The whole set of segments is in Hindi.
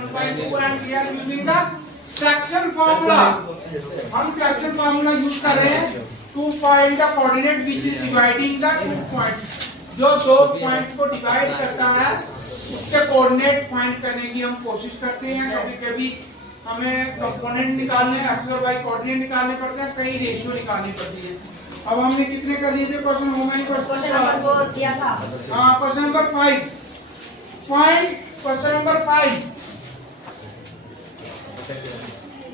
1/2 and we are using the section formula. हम section formula यूज कर रहे हैं to find the coordinate which is dividing the two points. जो दो पॉइंट्स को डिवाइड करता है उसके कोऑर्डिनेट फाइंड करने की हम कोशिश करते हैं। कभी-कभी हमें कंपोनेंट निकालने x और y कोऑर्डिनेट निकालने पड़ते हैं, कई रेशियो निकालनी पड़ती है। अब हमने कितने कर लिए थे क्वेश्चन? क्वेश्चन नंबर 4 किया था। हां, question number 5 find question number 5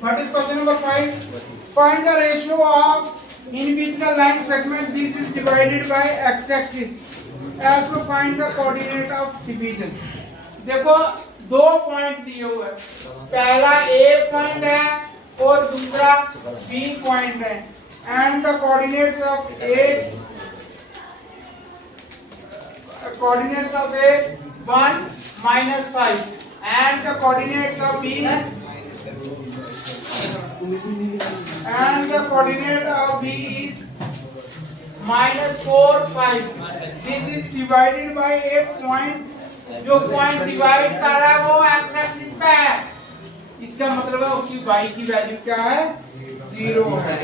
what is question number 5? Find the ratio of in which the line segment this is divided by x axis, also find the coordinate of division। देखो दो पॉइंट दिए हुए हैं, पहला A पॉइंट है और दूसरा B पॉइंट है and the coordinates of A 1 minus 5 and the coordinates of B is -4 5। this is divided by a point, जो पॉइंट डिवाइड कर रहा है वो x एक्सिस पे है, इसका मतलब है उसकी y की वैल्यू क्या है? 0 है।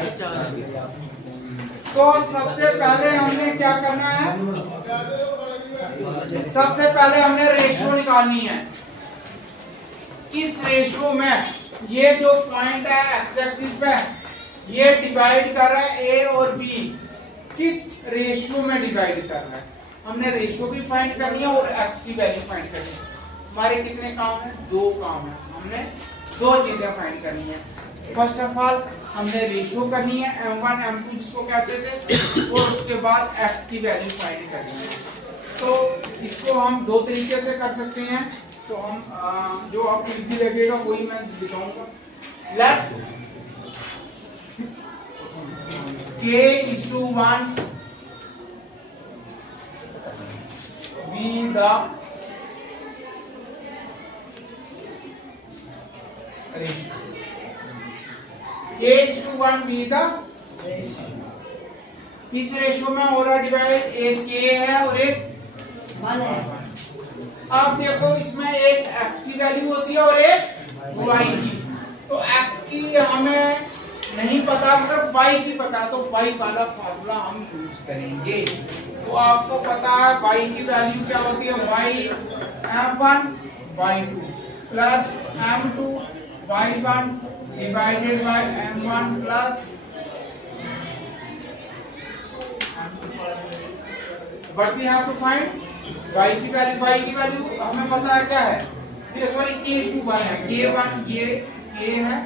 तो सबसे पहले हमने क्या करना है? सबसे पहले हमने रेशियो निकालनी है। इस रेशियो में ये जो पॉइंट है x एक्सिस पे ये डिवाइड कर रहा है a और b, किस रेशियो में डिवाइड कर रहा है? हमने रेशियो भी फाइंड करनी है और x की वैल्यू फाइंड करनी है। हमारे कितने काम है? दो काम है। हमने दो चीजें फाइंड करनी है। फर्स्ट ऑफ ऑल हमने रेशियो करनी है m1 m2 जिसको कहते थे, और उसके बाद x की वैल्यू फाइंड करनी है। तो इसको हम दो तरीके से कर सकते हैं। तो हम जो आपको इजी लगेगा वही मैं दिखाऊंगा। Let k:1 be the ratio, k:1 be the ratio। किस रेशियो में हो रहा डिवाइड? एक k है और एक 1 है। अब देखो इसमें एक x की वैल्यू होती है और एक y की। तो x की हमें नहीं पता मगर y की पता, तो y वाला फार्मूला हम यूज करेंगे। तो आपको पता है y की वैल्यू क्या होती है? y m1 y2 plus m2 y1 divided by m1 plus but we have to find y की वैल्यू हमें पता है क्या है? सॉरी k:1 है, k1 ये k है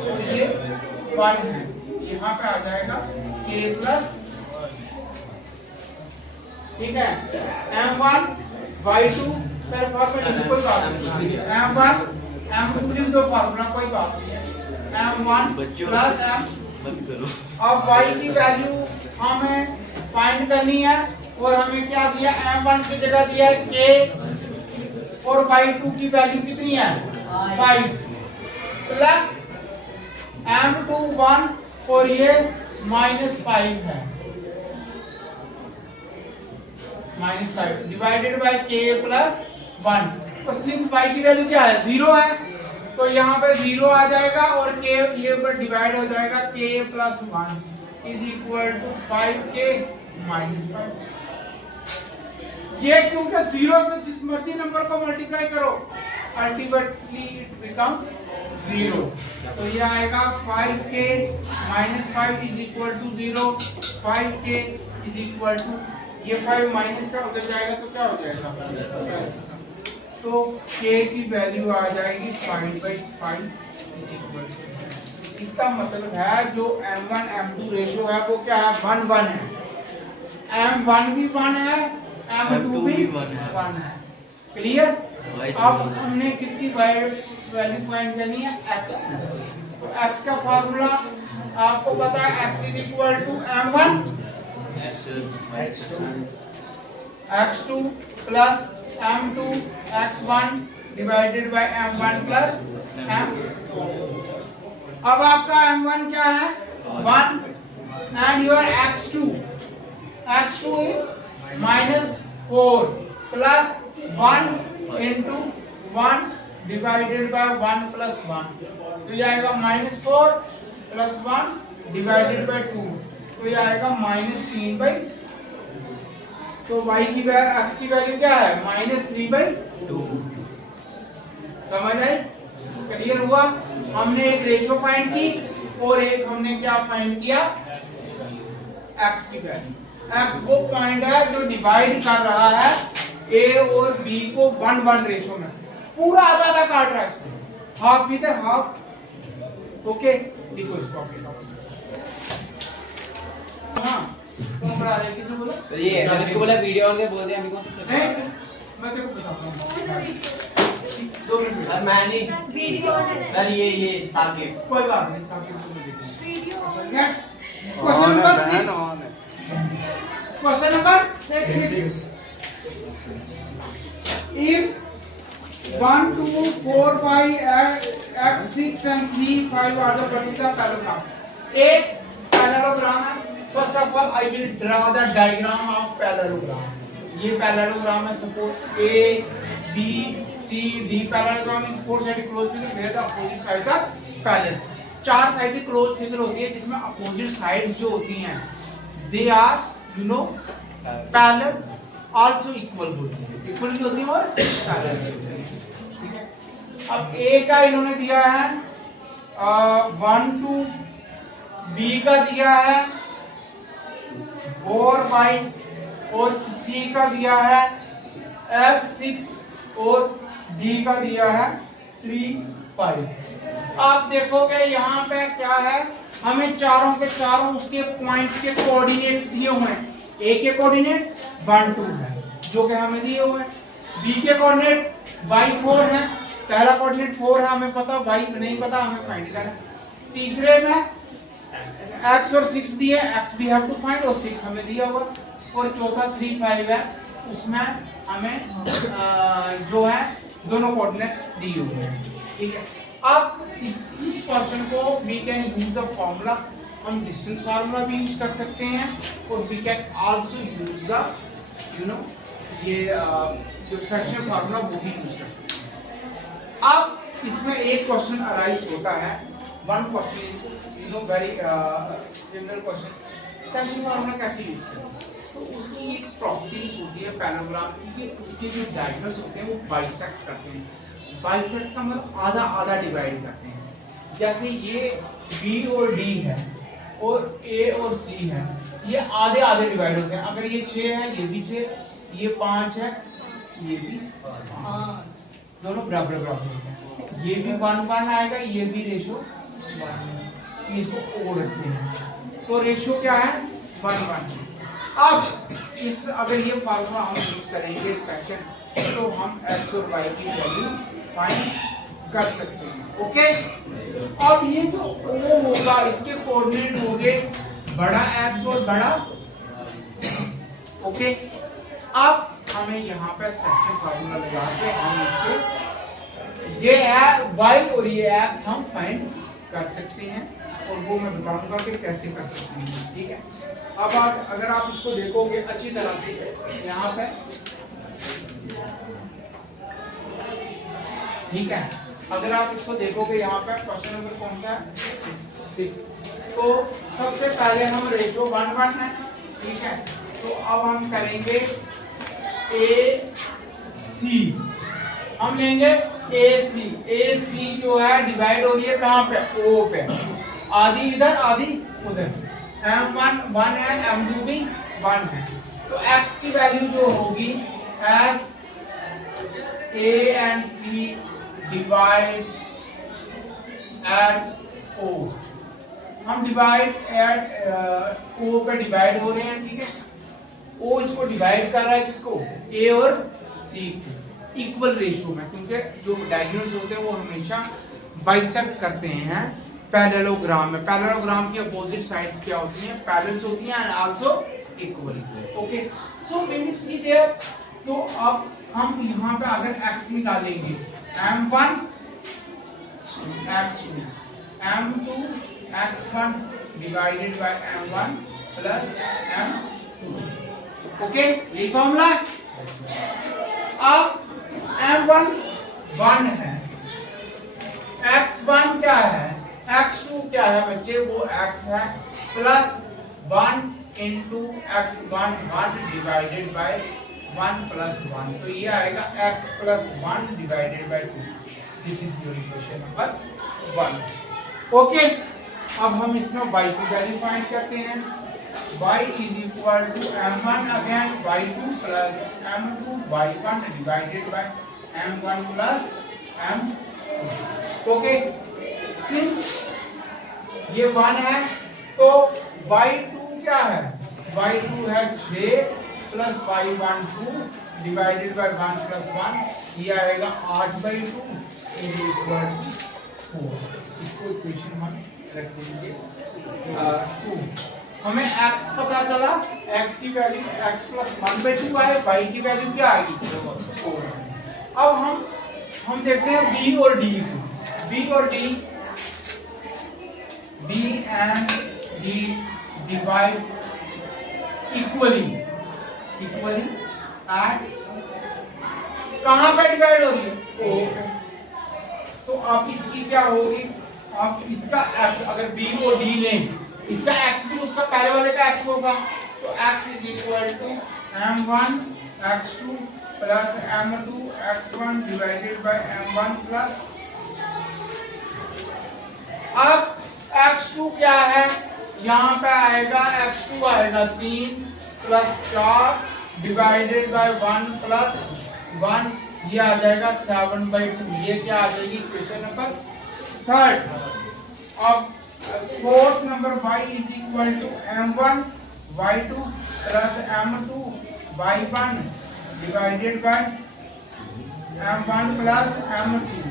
और ये 1 है, यहाँ पे आ जाएगा k प्लस, ठीक है। m1 y2 फिर फॉर्मूला लिखो, कोई बात नहीं। m1 m2 लिख दो फॉर्मूला, कोई बात नहीं है। m1 प्लस m, अब y की वैल्यू हमें फाइंड करनी है और हमें क्या दिया? m1 की जगह दिया है k और y2 की वैल्यू कितनी है? 5 प्लस m2 1 और ये -5 है, -5 डिवाइडेड बाय k प्लस 1। तो सिंस y की वैल्यू क्या है? 0 है, तो यहाँ पे 0 आ जाएगा और k ये पर डिवाइड हो जाएगा, k plus 1 is equal to 5k minus 5। ये क्योंकि 0 से जिस मर्जी नंबर को मल्टीप्लाई करो अल्टीमेटली इट बिकम 0। तो ये आएगा 5k minus 5 is equal to 0, 5k is equal to, ये 5 माइनस का उधर जाएगा तो क्या हो जाएगा? तो k की वैल्यू आ जाएगी 5/5 इज इक्वल टू, इसका मतलब है जो m1 m2 रेशियो है वो क्या है? 1:1 है। m1 भी 1 है, m2 भी 1 है। क्लियर? अब हमने किसकी वैल्यू फाइंड करनी है? x। तो x का फार्मूला आपको पता है, x is equal to m1 x2 plus m2 x1 divided by m1 plus m। अब आपका m1 क्या है? 1 and your x2 is -4 plus 1 into 1 divided by 1 plus 1, तो ये आएगा -4 प्लस 1 डिवाइडेड बाय 2, तो ये आएगा -3/, तो y की वैल्यू x की वैल्यू क्या है -3/2। समझ आई? क्लियर हुआ? हमने एक रेशियो फाइंड की और एक हमने क्या फाइंड किया, x की वैल्यू। x वो पॉइंट है जो डिवाइड कर रहा है a और b को 1:1 रेशियो में, पूरा आधा आधा काट रहा है इसको, हाफ इधर हाफ। ओके, लिखो इसको। हाँ, कौन पढ़ा रहे, किसने बोला? तो ये मैंने इसको बोला वीडियो ऑन के बोल दिया, हमको से नहीं, मैं तेरे को बताता हूँ। 2 मिनट सर मैं नहीं वीडियो सर, ये साकिब, कोई बात नहीं, सब कुछ देखेंगे। Video next question number 6, question number 6, if 1 2 4 5 x 6 and 3 5 are the particular parallelogram, एक parallelogram है। First of all I will draw the diagram of parallelogram. ये पैरेललोग्राम है, suppose A B C D, parallelogram is 4 sided close figure where the opposite sides are parallel. 4 sided close figure होती है जिसमें अपोजिट साइड्स जो होती हैं they are you know parallel also equal होती है, इक्वल भी होती है और पैरेलल भी होती है। ठीक है, अब ए का इन्होंने दिया है 1 2, बी का दिया है 4 5 और सी का दिया है x 6 और डी का दिया है 3 5। आप देखोगे यहाँ पे क्या है, हमें चारों के चारों उसके पॉइंट्स के कोऑर्डिनेट्स दिए हुए हैं। ए के कोऑर्डिनेट्स 1 2 है जो कि हमें दिए हुए हैं, बी के कोऑर्डिनेट y4 है, पहला कोऑर्डिनेट 4 है हमें पता, y नहीं पता हमें फाइंड करना है। तीसरे में x और 6 दिए, x भी हैव टू फाइंड और 6 हमें दिया हुआ, और चौथा 3 5 है, उसमें हमें जो है दोनों कोऑर्डिनेट्स दिए हुए हैं। ठीक है, अब इस क्वेश्चन को we can use the formula, हम डिस्टेंस फार्मूला भी यूज कर सकते हैं और we can also use the you know ये जो सेक्शन फार्मूला वो भी यूज कर सकते हैं। अब इसमें एक क्वेश्चन अराइज होता है, one question you know very general question, section formula कैसे यूज करें। तो उसकी एक प्रॉपर्टीज होती है पैरेललोग्राम की कि उसके जो डायगोनल्स होते हैं वो बाइसेक्ट करते हैं। बाइसेक्ट का मतलब आधा आधा डिवाइड करते हैं। जैसे ये बी और डी है और ए और सी है, ये आधे आधे डिवाइड होते हैं। अगर ये 6 है ये भी 6, ये 5 है ये भी 5, दोनों बराबर बराबर होते हैं। ये भी 1 1 आएगा, ये भी रेशो 1, इसको और रखते हैं तो रेशो क्या है 1 1। अब इस अगर ये फार्मूला हम यूज करेंगे सेक्शन, तो हम x और y की वैल्यू फाइंड कर सकते हैं। ओके, अब ये जो O होगा इसके कोऑर्डिनेट होंगे बड़ा X और बड़ा, ओके। अब हमें यहाँ पे सेक्शन फार्मूला लगा के हम इसके ये y और ये x हम फाइंड कर सकते हैं और वो मैं बताऊंगा कि कैसे कर सकते हैं। ठीक है, अब अगर आप इसको देखोगे अच्छी तरह से यहाँ पे, ठीक है, अगर आप इसको देखोगे यहाँ पे क्वेश्चन नंबर कौन सा है 6, तो सबसे पहले हम रेशो 1 1 है। ठीक है, तो अब हम करेंगे ए सी, हम लेंगे ए सी जो है डिवाइड हो रही है कहाँ पे, ओ पे, आधी इधर आधी उधर, m1 1 है, m2 भी 1 है, तो x की वैल्यू जो होगी as a and c divides at o, हम डिवाइड एट ओ पे डिवाइड हो रहे हैं। ठीक है, ओ इसको डिवाइड कर रहा है किसको, ए और सी को इक्वल रेशियो में, क्योंकि जो डायगोनल्स होते हैं वो हमेशा बाइसेक्ट करते हैं पैरेललोग्राम में। पैरेललोग्राम की अपोजिट साइड्स क्या होती हैं, पैरेलल्स होती हैं and also equal. Okay, so we will see there. तो अब हम यहाँ पे अगर x निकालेंगे m1 x2 m2 x1 divided by m1 plus m2, okay, यही फॉर्मूला है। अब m1 1 है x1 क्या है, x2 क्या है बच्चे, वो x है plus 1 into x1 1 divided by 1 plus 1, तो ये आएगा x plus 1 divided by 2। This is your equation number 1। Okay, अब हम इसमें y की वैल्यू फाइंड करते हैं। y is equal to m1 again y2 plus m2 y1 divided by m1 plus m2। Okay, since ये 1 है तो y2 क्या है, y2 है 6 plus y1 2 divided by 1 plus 1, ये आएगा 8/2 इज इक्वल टू 4। इसको इक्वेशन हम रख देंगे 2। हमें x पता चला, x की वैल्यू x प्लस 1/2 आए, y की वैल्यू क्या आएगी 4। अब हम देखते हैं b और d को। b और d, b and d divides equally at कहां पे डिवाइड हो रही है, o पे। तो अब इसकी क्या होगी, अब इसका x अगर b और d लें, इसका x भी उसका पहले वाले का x होगा, तो x is equal to m1 x2 plus m2 x1 divided by m1 plus. अब x2 क्या है, यहाँ पे आएगा x2 आएगा 3 प्लस 4 डिवाइडेड बाय 1 प्लस 1, ये आ जाएगा 7/2। ये क्या आ जाएगी क्वेश्चन नंबर 3। अब fourth number y is equal to m1 y2 plus m2 y1 divided by m1 plus m2।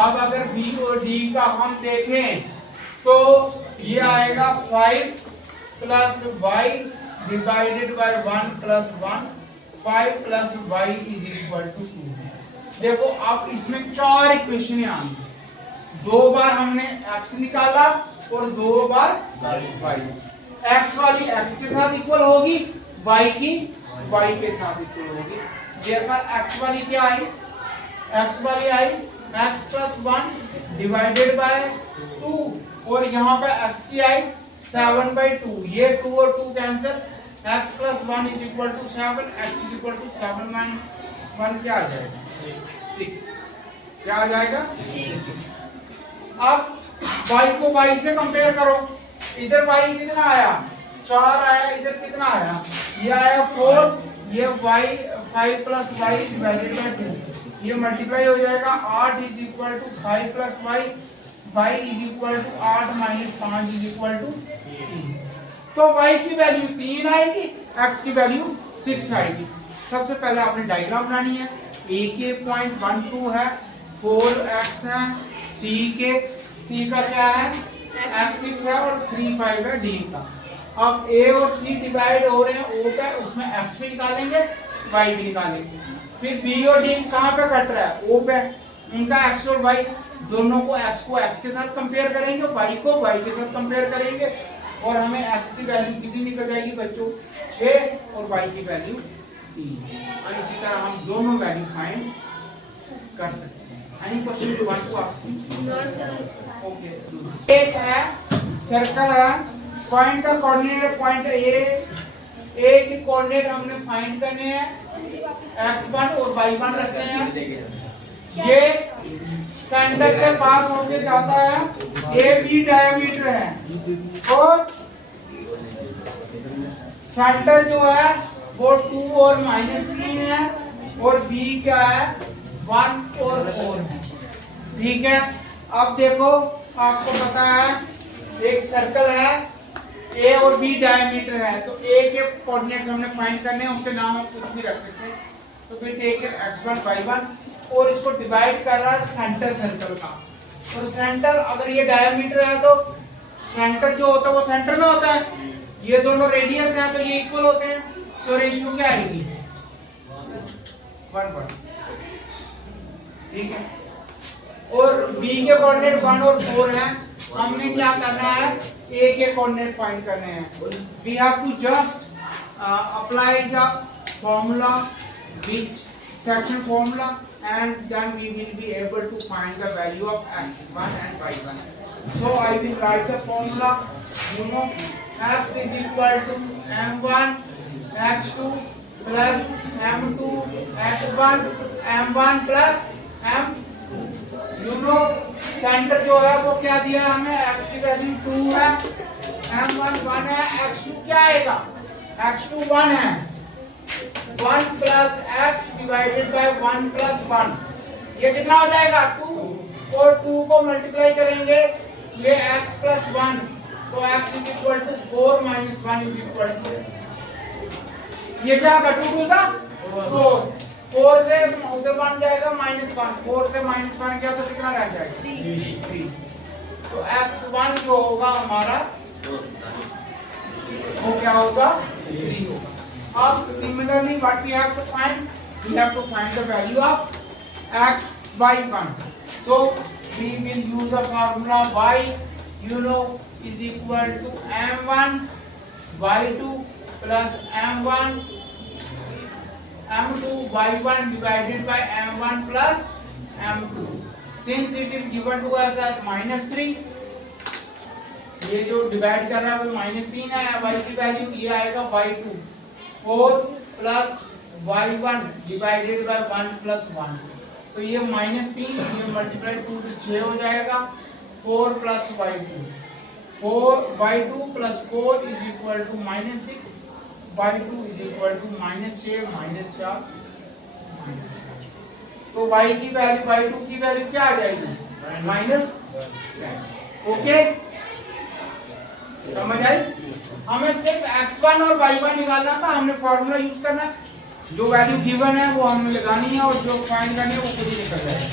अब अगर b और d का हम देखें तो ये आएगा 5 plus y divided by 1 plus 1, 5 plus y is equal to 2। देखो अब इसमें 4 इक्वेशन आएंगी, 2 बार हमने x निकाला और 2 बार y। x वाली x के साथ इक्वल होगी, y की y के साथ इक्वल होगी। देयरफॉर x वाली क्या आई, x वाली आई x प्लस 1 डिवाइडेड बाय 2, और यहाँ पे x की आई 7/2। ये 2 और 2 cancel, x plus 1 is equal to 7, x is equal to 7 minus 1 क्या आ जाएगा 6। क्या आ जाएगा 6। अब y को y से कंपेयर करो, इधर y कितना आया 4 आया, इधर कितना आया, ये आया 4, ये y 5 plus y divided by 2, ये मल्टीप्लाई हो जाएगा 8 is equal to 5 plus y, y is equal to 8 minus 5 is equal to 3। तो y की वैल्यू 3 आएगी, x की वैल्यू 6 आएगी। सबसे पहले आपने डायग्राम बनानी है। a के पॉइंट 1 2 है, 4x है, c का क्या है x 6 है और 3 5 है d का। अब a और c डिवाइड हो रहे हैं o पे, उसमें x भी निकालेंगे y भी निकालेंगे। फिर b और d कहाँ पे कट रहा है o पे, उनका x और y दोनों को x के साथ कंपेयर करेंगे, y को y के साथ कंपेयर करेंगे, और हमें x की वैल्यू कितनी निकल जाएगी बच्चों 6 और y की वैल्यू 3। और इसी तरह हम दोनों वैल्यू फाइंड कर सकते हैं। Any question you want to ask me? No sir. Okay, एक है सर्कल है, find the coordinate point A के कोऑर्डिनेट हमने फाइंड करने हैं, x1 और y1 रखते हैं। ये सेंटर के पास होके जाता है, ए बी डायमीटर है और सेंटर जो है वो 2 और -3 है, और बी क्या है 1 और 4 है। ठीक है, अब देखो आपको पता है एक सर्कल है, ए और बी डायमीटर है, तो ए के कोऑर्डिनेट्स हमने फाइंड करने हैं, उसके नाम आप कुछ भी रख सकते हैं। तो फिर टेक x1 y1, और इसको डिवाइड कर रहा है सेंटर सर्कल का, और सेंटर अगर ये डायमीटर है तो सेंटर जो होता है वो सेंटर में होता है, ये दोनों रेडियस है तो ये इक्वल होते हैं, तो रेशियो क्या आएगी 1:1। ठीक है, और b के कोऑर्डिनेट 1 और 4 हैं, हमने क्या करना है a के कोऑर्डिनेट फाइंड करने हैं। We have to just apply the formula, which section formula and then we will be able to find the value of x1 and y1. So I will write the formula. You know, x is equal to m1 x2 plus m2 x1 m1 plus m. You know, centre जो है वो क्या दिया है हमें, x की वैल्यू 2 है, m1 1 है, x2 क्या आएगा, x2 1 है, 1 plus x divided by 1 plus 1, ये कितना हो जाएगा 2, और 2 को मल्टीप्लाई करेंगे ये x plus 1, तो x is equal to 4 minus 1 is equal to, ये क्या होगा 2 2 सा 4, 4 से उधर बन जाएगा -1, 4 से -1 क्या तो कितना रह जाएगा 3, तो x1 जो होगा हमारा वो क्या होगा 3 होगा. अब similarly what we have to find, we have to find the value of x by 1. So we will use the formula y, you know, is equal to m1 y2 plus m1 m2 y1 divided by m1 plus m2. Since it is given to us as -3, ये जो डिवाइड कर रहा है वो -3 है, y की वैल्यू ये आएगा y2, 4 plus y1 divided by 1 plus 1, तो ये -3, ये मल्टीप्लाई 2 से 6 हो जाएगा, 4 plus y2, 4 y2 plus 4 is equal to -6, y2 is equal to -6 -4, तो y की वैल्यू y2 की वैल्यू क्या आ जाएगी -10. ओके, समझ आई. हमें सिर्फ x1 और y1 निकालना था, हमने फॉर्मूला यूज करना है, जो वैल्यू गिवन है वो हमें लगानी है और जो फाइंड करनी है वो खुद ही निकल जाएगा.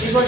ठीक है.